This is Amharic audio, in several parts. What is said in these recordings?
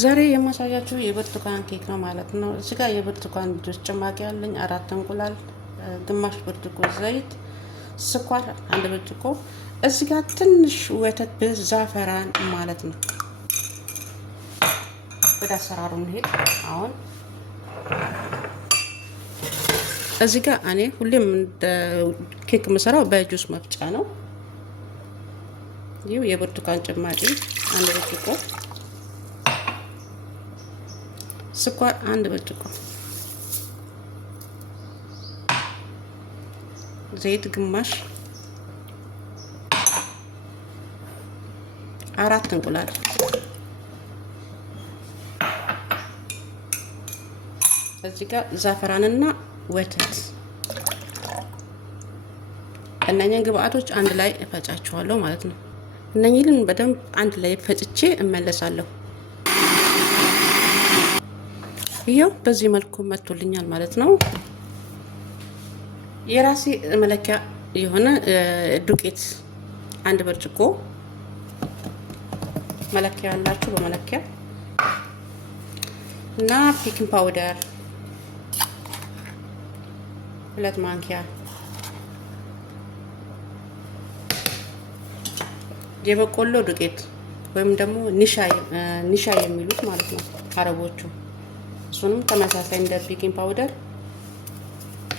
ዛሬ የማሳያችሁ የብርቱካን ኬክ ነው ማለት ነው። እዚህ ጋር የብርቱካን ጁስ ጭማቂ ያለኝ 4 እንቁላል፣ ግማሽ ብርጭቆ ዘይት፣ ስኳር 1 ብርጭቆ፣ እዚህ ጋር ትንሽ ወተት በዛፈራን ማለት ነው። ወደ አሰራሩ እንሄድ። አሁን እዚህ ጋር እኔ ሁሌም ኬክ የምሰራው በጁስ መፍጫ ነው። ይሄው የብርቱካን ጭማቂ 1 ብርጭቆ፣ ስኳር 1 ብርጭቆ፣ ዘይት ግማሽ፣ 4 እንቁላል፣ እዚህ ጋር ዛፈራንና ወተት። እነኚህን ግብአቶች አንድ ላይ እፈጫቸዋለሁ ማለት ነው። እነኚህን በደንብ አንድ ላይ ፈጭቼ እመለሳለሁ። ይሄው በዚህ መልኩ መጥቶልኛል ማለት ነው። የራሴ መለኪያ የሆነ ዱቄት 1 ብርጭቆ፣ መለኪያ ያላችሁ በመለኪያ እና ቤኪንግ ፓውደር 2 ማንኪያ፣ የበቆሎ ዱቄት ወይም ደግሞ ኒሻ የሚሉት ማለት ነው አረቦቹ። እሱንም ተመሳሳይ እንደ ቤኪንግ ፓውደር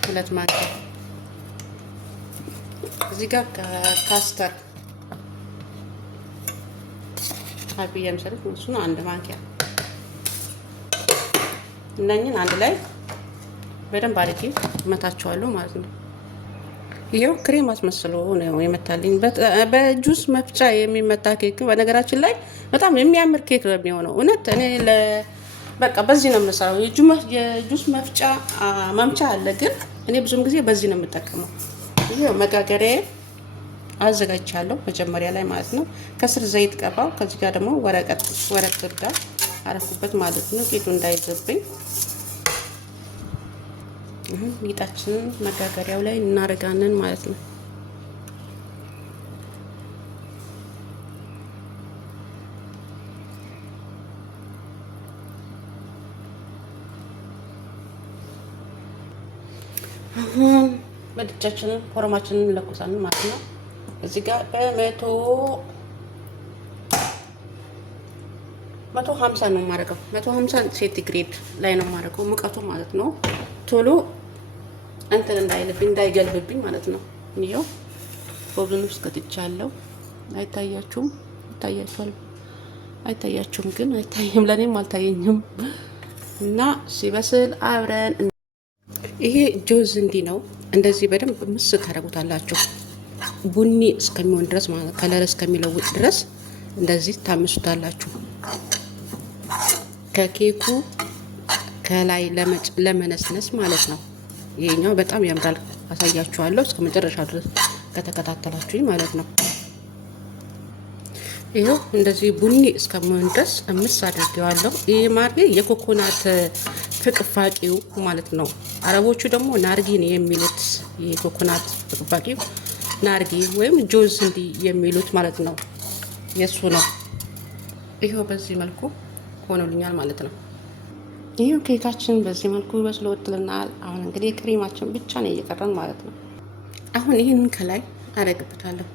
2 ማንኪያ። እዚህ ጋር ካስተር አብየም ሰልፍ እሱን 1 ማንኪያ። እነኝን አንድ ላይ በደንብ አድርጌ መታቸዋለሁ ማለት ነው። ይሄው ክሬም አስመስሎ ነው የመታልኝ። በጁስ መፍጫ የሚመታ ኬክ በነገራችን ላይ በጣም የሚያምር ኬክ ነው የሚሆነው። እውነት እኔ በቃ በዚህ ነው የምሰራው። የጁስ መፍጫ መምቻ አለ፣ ግን እኔ ብዙም ጊዜ በዚህ ነው የምጠቀመው። ይሄው መጋገሪያ አዘጋጅቻለሁ መጀመሪያ ላይ ማለት ነው። ከስር ዘይት ቀባው። ከዚህ ጋር ደግሞ ወረቀት እርዳ አረኩበት ማለት ነው፣ ቂጡ እንዳይዘብኝ። ሊጣችንን መጋገሪያው ላይ እናረጋለን ማለት ነው። አሁን ምድጃችንን ፎርማችንን እንለኩሳለን ማለት ነው። እዚህ ጋር በ150 ነው የማደርገው። 150 ሴንቲግሬድ ላይ ነው የማደርገው ሙቀቱ ማለት ነው። ቶሎ እንትን እንዳይልብኝ እንዳይገልብብኝ ማለት ነው። ይሄው ኦቭን ውስጥ ከትቻለሁ። አይታያችሁም? ይታያችኋል? አይታያችሁም? ግን አይታየም፣ ለኔም አልታየኝም። እና ሲበስል አብረን ይሄ ጆዝ እንዲህ ነው። እንደዚህ በደንብ ምስ ታደርጉታላችሁ ቡኒ እስከሚሆን ድረስ ማለት ከለር እስከሚለውጥ ድረስ እንደዚህ ታምሱታላችሁ። ከኬኩ ከላይ ለመነስነስ ማለት ነው። ይሄኛው በጣም ያምራል። አሳያችኋለሁ እስከ መጨረሻ ድረስ ከተከታተላችሁኝ ማለት ነው። ይሄው እንደዚህ ቡኒ እስከሚሆን ድረስ እምስ አድርጌዋለሁ። ይሄ ማርጌ የኮኮናት ፍቅፋቂው ማለት ነው። አረቦቹ ደግሞ ናርጊን የሚሉት የኮኮናት ፍቅፋቂው ናርጊ ወይም ጆዝ እንዲህ የሚሉት ማለት ነው። የሱ ነው። ይሄው በዚህ መልኩ ሆኖልኛል ማለት ነው። ይሄው ኬካችን በዚህ መልኩ በስሎ ወጥልናል። አሁን እንግዲህ ክሬማችን ብቻ ነው እየቀረን ማለት ነው። አሁን ይሄንን ከላይ አረግበታለሁ።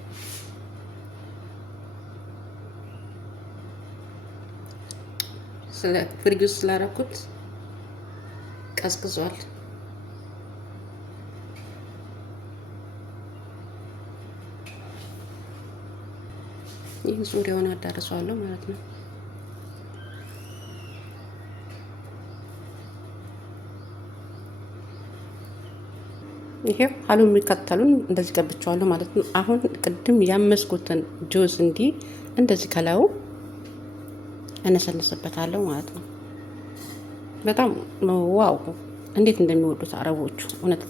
ፍሪጅ ውስጥ ስላደረኩት ቀዝቅዟል። ይህ ዙሪያውን አዳርሰዋለሁ ማለት ነው። ይሄው አሉ የሚከተሉን እንደዚህ ቀብቻለሁ ማለት ነው። አሁን ቅድም ያመስኩትን ጁስ እንደዚህ ከላዩ እነሰነስበታለሁ ማለት ነው። በጣም ዋው! እንዴት እንደሚወዱት አረቦቹ እውነት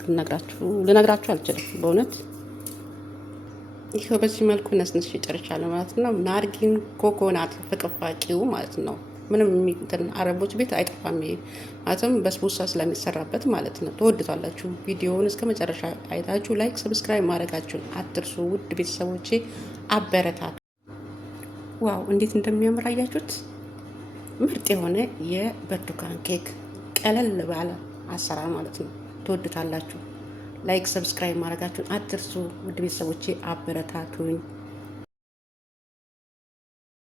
ልነግራችሁ አልችልም በእውነት። ይሄው በዚህ መልኩ ነስነሽ ጨርሻለሁ ማለት ነው። ናርጊን ኮኮናት ፍቅፋቂው ማለት ነው። ምንም አረቦች ቤት አይጠፋም። ይሄ ማለትም በስቡሳ ስለሚሰራበት ማለት ነው። ተወድቷላችሁ። ቪዲዮውን እስከ መጨረሻ አይታችሁ ላይክ፣ ሰብስክራይብ ማድረጋችሁን አትርሱ። ውድ ቤተሰቦቼ አበረታቱ። ዋው እንዴት እንደሚያምር አያችሁት? ምርጥ የሆነ የብርቱካን ኬክ ቀለል ባለ አሰራር ማለት ነው። ትወዱታላችሁ። ላይክ ሰብስክራይብ ማድረጋችሁን አትርሱ። ውድ ቤተሰቦቼ አበረታቱኝ።